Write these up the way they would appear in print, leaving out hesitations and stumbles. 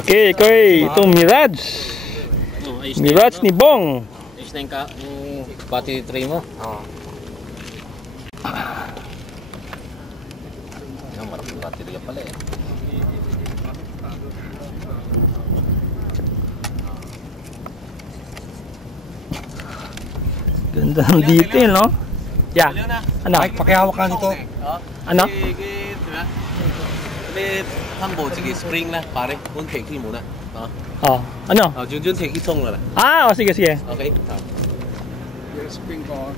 Okay, itong Mirage. Mirage ni Bong. Is na yung battery tray mo? Oo. Yan, maraming battery pala eh. Ganda ng detail, no? Yeah. Ano? Mike, pakihawak ka nito. Ano? 한보 저기 스프링 나 pare kung take muna. Ano? Junjun take itong na. Sige. Okay. Yung spring ko.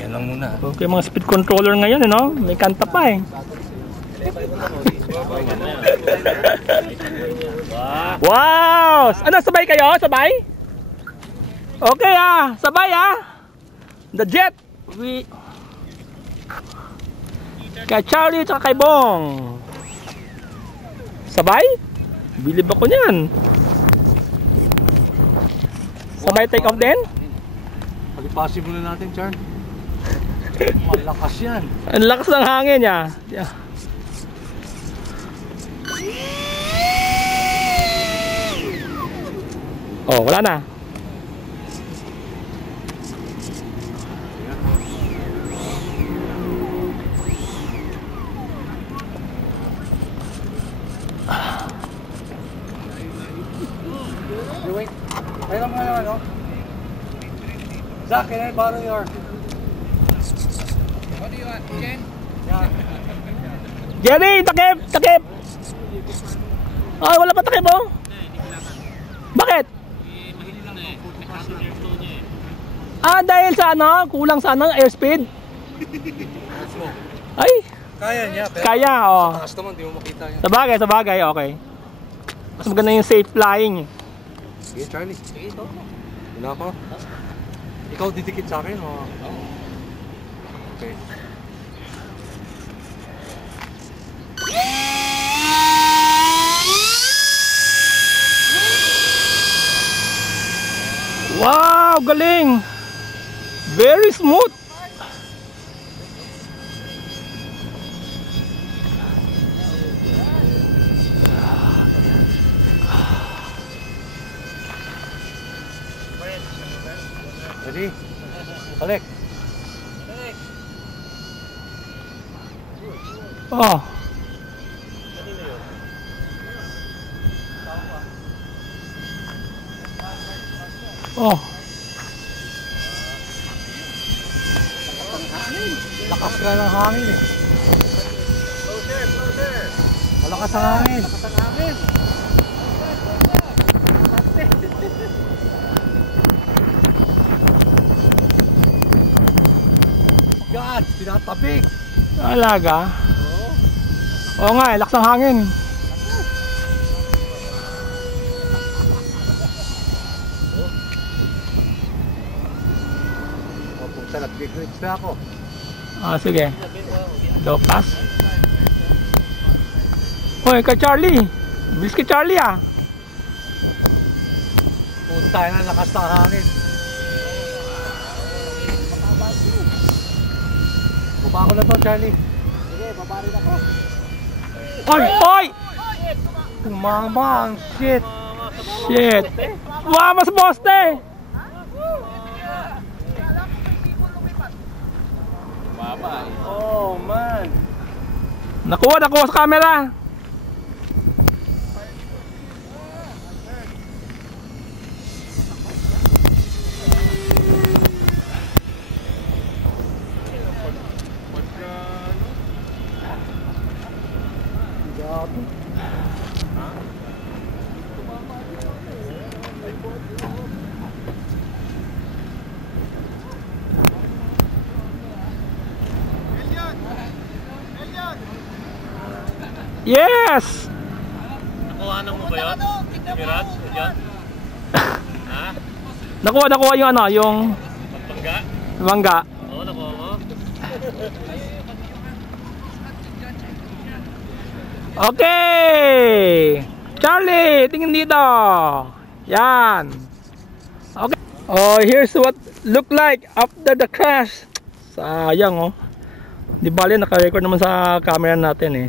Yan lang muna. Okay, mga speed controller ngayon, no? May kanta pa eh. Wow! Ano, sabay kayo? Sabay? Okay sabay The Jet. Kay Charlie at kay Bong. Sabay? Bilib ako niyan. Sabay take off din? Pag-passive muna natin, Char. Malakas yan. Ang lakas ng hangin niya. Wala na. Wait. Ayun mo naman, no? Zach, can I borrow your... What do you want, Jen? Yeah. Jerry, takip! Ay, wala pa takip, oh? Bakit? Dahil sa kulang sa airspeed? Ay! Kaya niya, pero... Kaya, sa taas naman, di mo makita yan. Sabagay, okay. Mas maganda yung safe flying. Sige, Charlie. Sige, ito. Wala ako. Ikaw didikit sa akin, o? Okay. Wow, galing! Very smooth! Ready? Balik! Oh! Oh! Lakas ka ng hangin eh. Malakas ang hangin. God, tinatabig. Alaga? Oo nga, lakas ng hangin. Pupunta, nag-grits na ako. Sige. Low pass. Hoy, kay Charlie. Bilis kay Charlie Punta na, lakas ng hangin. Baba ko na to, Charlie. Sige, baba rin ako. Hoy! Tumama ang shit. Shit! Wow, mas poste! Oh man. Nakuha sa camera. Yes! Nakuha mo ba yun? Mirage? Yan? Ha? Nakuha yung yung bangga. Oo, nakuha mo. Okay! Charlie, tingin dito. Yan. Okay. Oh, here's what look like after the crash. Sayang, Di bali, naka-record naman sa camera natin eh.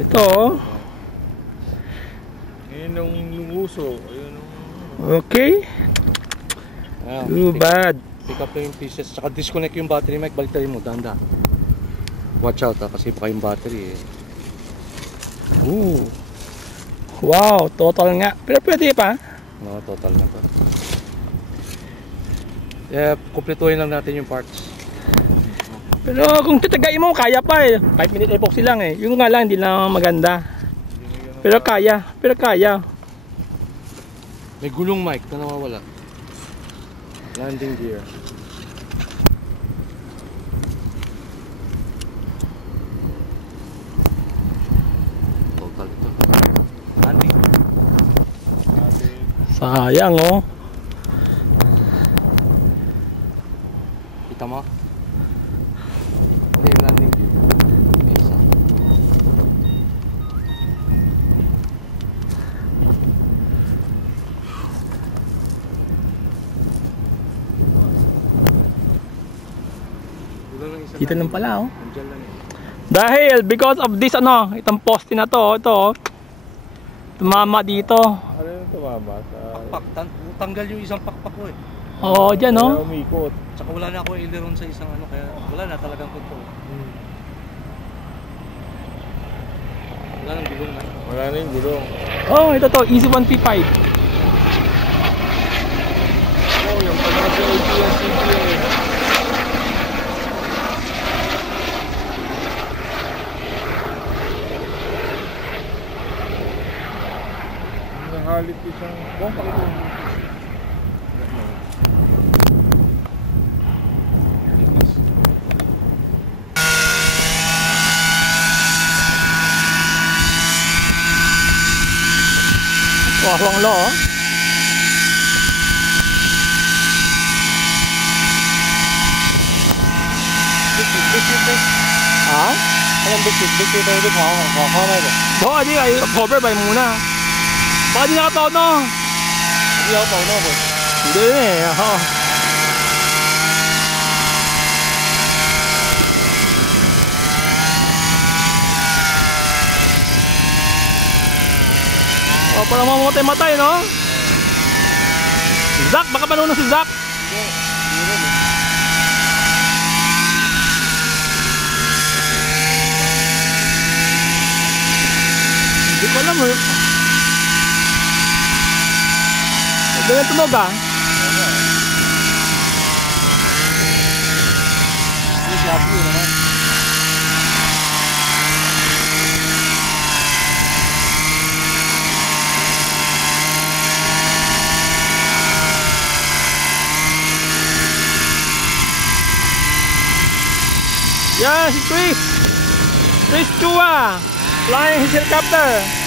Ito oh. Ayun yung uso. Okay. Too bad. Pick up lang yung pieces. Tsaka disconnect yung battery, Mike. Baliktarin mo, danda. Watch out kasi baka yung battery eh. Ooh. Wow, total nga. Pero pwede pa. No, total na to. Kumpletuhin lang natin yung parts. Pero kung tatagayin mo, kaya pa eh. 5 minute epoxy lang eh. Yung nga lang, hindi lang maganda. Pero kaya. May gulong, Mike, na nawawala. Landing gear. Total ito. Landing. Sayang oh. Kita mo? Hindi yung landing gear. May isa. Dito lang pala oh. Nandiyan lang eh. Dahil because of this ano, itong poste na to, ito oh. Tumama dito. Ano yung tumama? Pakpak. Tanggal yung isang pakpak ko eh. Oo, dyan oh. Umikot. Tsaka wala na ako aileron sa isang ano, kaya wala na talagang control. Wala nang gulong na. Wala na yung gulong. Oh, ito to, Easy 1P5. Oh, yung pala sa ABS-CBN. Nahalit isang... Buong pakito. Wawang lo oh. Ha? Anong big tayo dito? Makakuha na ito. Oo, di ay cover by muna. Baka di nakataon no. Hindi ako pa, no, boss? Hindi eh. Oh. Oh, parang mamatay-matay, no? Zach, baka panunan si Zach. Hindi ko alam eh. Ganyan tunog ah. Hindi siya blue naman. Yan, si Chris Chua flying his helicopter.